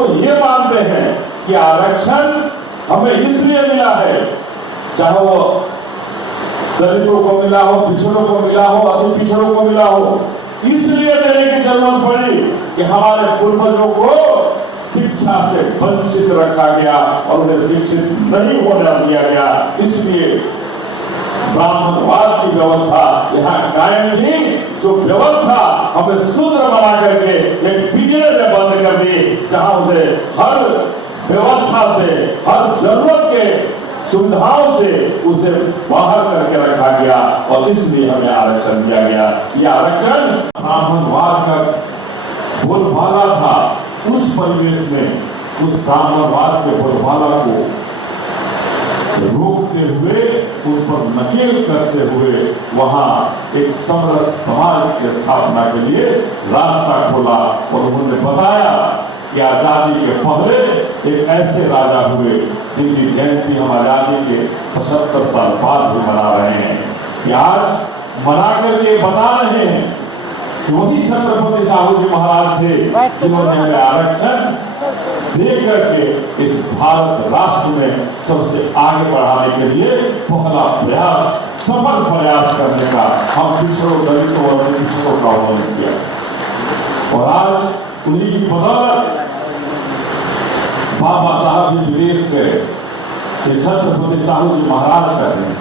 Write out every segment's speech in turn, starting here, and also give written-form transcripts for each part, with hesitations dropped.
तो ये मानते हैं कि आरक्षण हमें इसलिए मिला है, चाहे वो दलितों को मिला हो, पिछड़ों को मिला हो, अति पिछड़ों को मिला हो, इसलिए देने की जरूरत पड़ी कि हमारे पूर्वजों को शिक्षा से वंचित रखा गया और उन्हें शिक्षित नहीं होने दिया गया। इसलिए ब्राह्मणवाद की व्यवस्था यहाँ कायम थी, जो व्यवस्था हमें सूत्र बना करके एक बिजनेस में बंद कर दी, जहां उसे हर व्यवस्था से, हर जरूरत के सुविधाओं से उसे बाहर करके रखा गया और इसलिए हमें आरक्षण दिया गया। यह आरक्षण ब्राह्मणवाद का बोलबाला था। उस परिवेश में उस ब्राह्मणवाद के बोलबाला को रोकते हुए, उस पर नकेल कसते हुए वहां एक समरस समाज की स्थापना के लिए रास्ता खोला और उन्होंने बताया कि आजादी के पहले एक ऐसे राजा हुए जिनकी जयंती हम आजादी के 75 साल बाद भी मना रहे हैं, कि आज मनाकर ये बता रहे हैं कि वही छत्रपति साहू जी महाराज थे जिन्होंने हमें आरक्षण देकर के इस भारत राष्ट्र में सबसे आगे बढ़ाने के लिए पहला प्रयास, सफल प्रयास करने का हम पिछड़ों, दलितों और पिछड़ों का उन्होंने किया। और आज उन्हीं की बदौलत बाबा साहब भी विदेश गए कि छत्रपति साहू जी महाराज कर रहे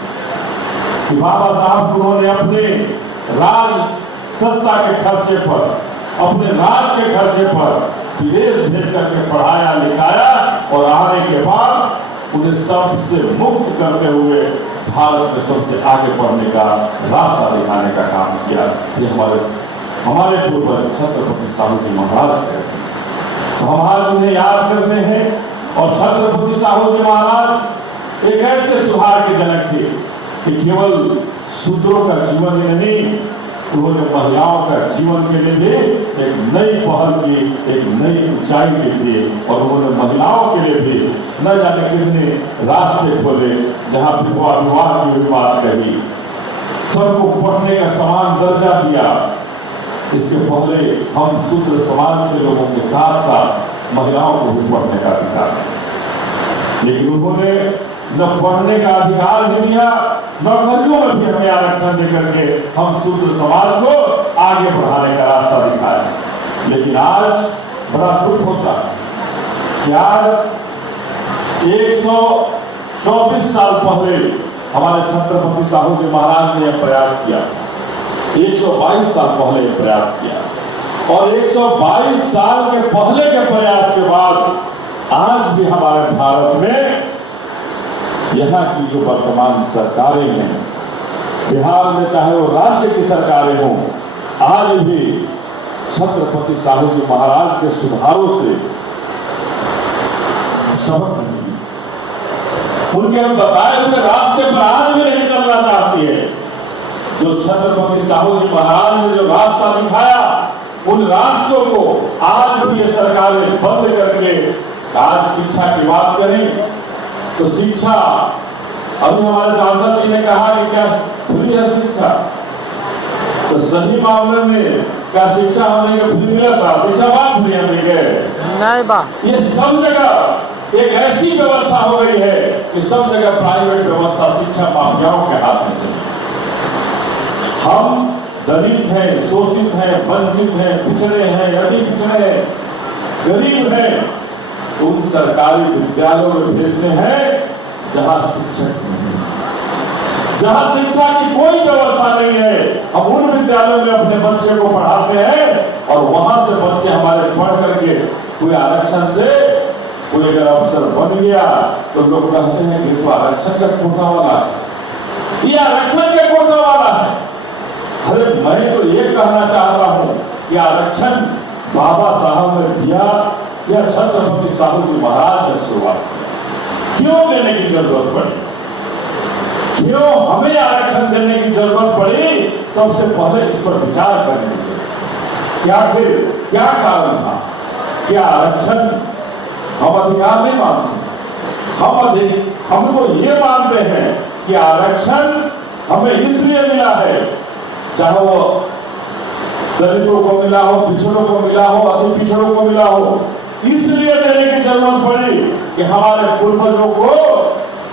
कि बाबा साहब उन्होंने अपने राज सत्ता के खर्चे पर, अपने राज के खर्चे पर विदेश भेज करके पढ़ाया लिखाया और आने के बाद उन्हें सबसे मुक्त करते हुए भारत में सबसे आगे बढ़ने का रास्ता दिखाने का काम किया। ये हमारे पूर्वज छत्रपति साहू जी महाराज है। तो हम आज उन्हें याद करते हैं। और छत्रपति साहू जी महाराज एक ऐसे सुधार के जनक थे कि केवल शूद्रों का जीवन ही नहीं, उन्होंने महिलाओं का जीवन के लिए भी एक नई पहल की, एक नई ऊंचाई के लिए, और उन्होंने महिलाओं के लिए भी न जाने कितने रास्ते खोले, जहां विवाह की भी बात कही, सबको पढ़ने का समान दर्जा दिया। इसके पहले हम शूद्र समाज के लोगों के साथ साथ महिलाओं को भी पढ़ने का अधिकार है, लेकिन उन्होंने न पढ़ने का अधिकार नहीं दिया, नौकरियों में भी हमें आरक्षण देकर के हम शूद्र समाज को आगे बढ़ाने का रास्ता दिखाया। लेकिन आज बड़ा दुख होता है कि आज 124 साल पहले हमारे छत्रपति साहू जी महाराज ने यह प्रयास किया, 122 साल पहले यह प्रयास किया, और 122 साल के पहले के प्रयास के बाद आज भी हमारे भारत में यहाँ की जो वर्तमान सरकारें हैं, बिहार में चाहे वो राज्य की सरकारें हों, आज भी छत्रपति साहू जी महाराज के सुधारों से सबक नहीं, उनके बताए हुए रास्ते पर आज भी नहीं चलना चाहती है। जो छत्रपति साहू जी महाराज ने जो रास्ता दिखाया, उन रास्तों को आज भी ये सरकारें बंद करके, आज शिक्षा की बात करें तो शिक्षा, अभी हमारे सांसद जी ने कहा कि क्या फ्री है शिक्षा, तो सही मामले में क्या शिक्षा हमने को फ्री मिला था? शिक्षा बात फ्री हमने के नहीं बा। ये सब जगह एक ऐसी व्यवस्था हो गई है कि सब जगह प्राइवेट व्यवस्था शिक्षा माफियाओं के हाथ में चली। हम दलित हैं, शोषित हैं, वंचित हैं, पिछड़े हैं, अति पिछड़े हैं, गरीब हैं, उन सरकारी विद्यालयों में भेजने हैं जहां शिक्षक नहीं, जहां शिक्षा की कोई व्यवस्था नहीं है। हम उन विद्यालयों में अपने बच्चे को पढ़ाते हैं और वहां से बच्चे हमारे पढ़ करके कोई आरक्षण से कोई अगर अफसर बन गया तो लोग कहते हैं कि तो आरक्षण का कोटा वाला है, ये आरक्षण के कोटा वाला है। अरे मैं तो ये कहना चाहता हूं कि आरक्षण बाबा साहब ने दिया या छत्रपति साहू जी महाराज से शुरुआत, क्यों देने की जरूरत पड़ी, क्यों हमें आरक्षण देने की जरूरत पड़ी? सबसे पहले इस पर विचार करने के क्या फिर क्या कारण था? क्या आरक्षण हम अधिकार नहीं मानते? हम तो ये मानते हैं कि आरक्षण हमें इसलिए मिला है, चाहे वो दलितों को मिला हो, पिछड़ों को मिला हो, अति पिछड़ों को मिला हो, इसलिए जरूरत पड़ी कि हमारे पूर्वजों को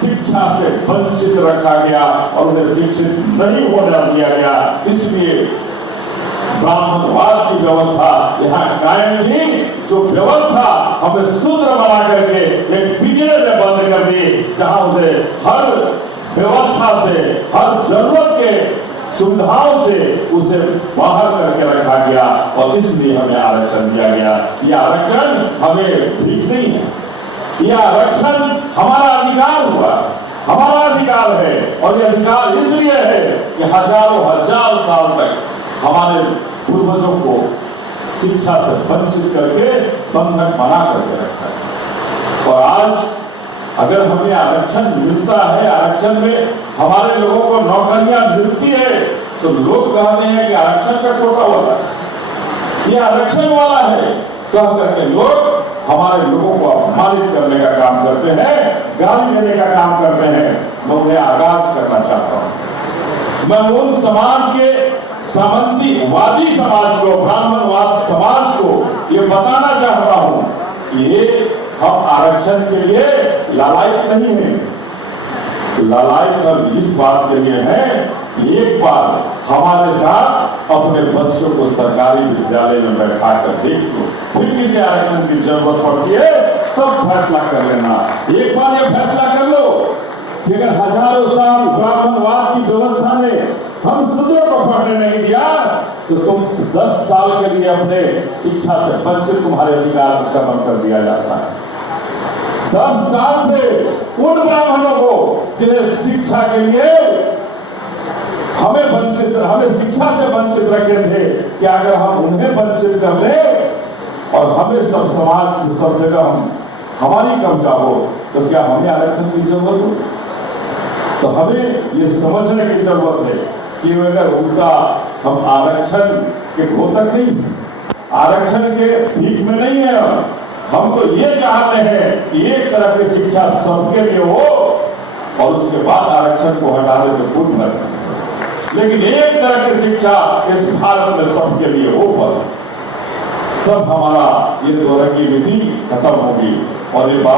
शिक्षा से वंचित रखा गया और उन्हें शिक्षित नहीं होने दिया गया, इसलिए ब्राह्मणवाद की व्यवस्था यहाँ कायम थी। जो व्यवस्था हमें सूत्र बना करके एक पिंजरे में बंद कर दी, जहां उसे हर व्यवस्था से, हर जरूरत के सुविधाओं से उसे बाहर करके रखा गया और इसलिए हमें आरक्षण दिया गया। यह आरक्षण हमें भीख नहीं है, यह आरक्षण हमारा अधिकार हुआ, हमारा अधिकार है। और यह अधिकार इसलिए है कि हजारों हजार साल तक हमारे पूर्वजों को शिक्षा से वंचित करके बंधक बना करके रखा है। और आज अगर हमें आरक्षण मिलता है, आरक्षण में हमारे लोगों को नौकरियां मिलती है, तो लोग कहते हैं कि आरक्षण का कोटा होता है, ये आरक्षण वाला है, कह करके लोग हमारे लोगों को अपमानित करने का काम करते हैं, गाली देने का काम करते हैं। मैं उन्हें आगाज करना चाहता हूं। मैं उन समाज के सामंतीवादी समाज को, ब्राह्मणवाद समाज को ये बताना चाहता हूं कि ये हम आरक्षण के लिए लालायित नहीं है। लालायित और इस बात के लिए है कि एक बार हमारे साथ अपने बच्चों को सरकारी विद्यालय में बैठा कर देख लो, फिर किसी आरक्षण की जरूरत पड़ती है तो फैसला कर लेना। एक बार ये फैसला कर लो कि अगर हजारों साल ब्राह्मणवाद की व्यवस्था में हम शूद्रों को पढ़ने नहीं दिया, तो तुम 10 साल के लिए अपने शिक्षा से वंचित तुम्हारे अधिकार को खत्म कर दिया जाता है। 10 साल से उन ब्राह्मणों को जिन्हें शिक्षा के लिए हमें शिक्षा से वंचित रखे थे, कि अगर हम उन्हें वंचित कर दें और हमें सब समाज सब जगह हमारी कब्जा हो, तो क्या हमें आरक्षण की जरूरत हो? तो हमें ये समझने की जरूरत है कि अगर उनका हम आरक्षण के घोषक नहीं, आरक्षण के भीख में नहीं है, हम तो ये चाहते हैं कि एक तरह की शिक्षा सबके लिए हो और उसके बाद आरक्षण को हटा दे तो कुछ न, लेकिन एक तरह की शिक्षा इस भारत में सबके लिए हो, पर तब हमारा ये दो रंगी विधि खत्म होगी और ये बात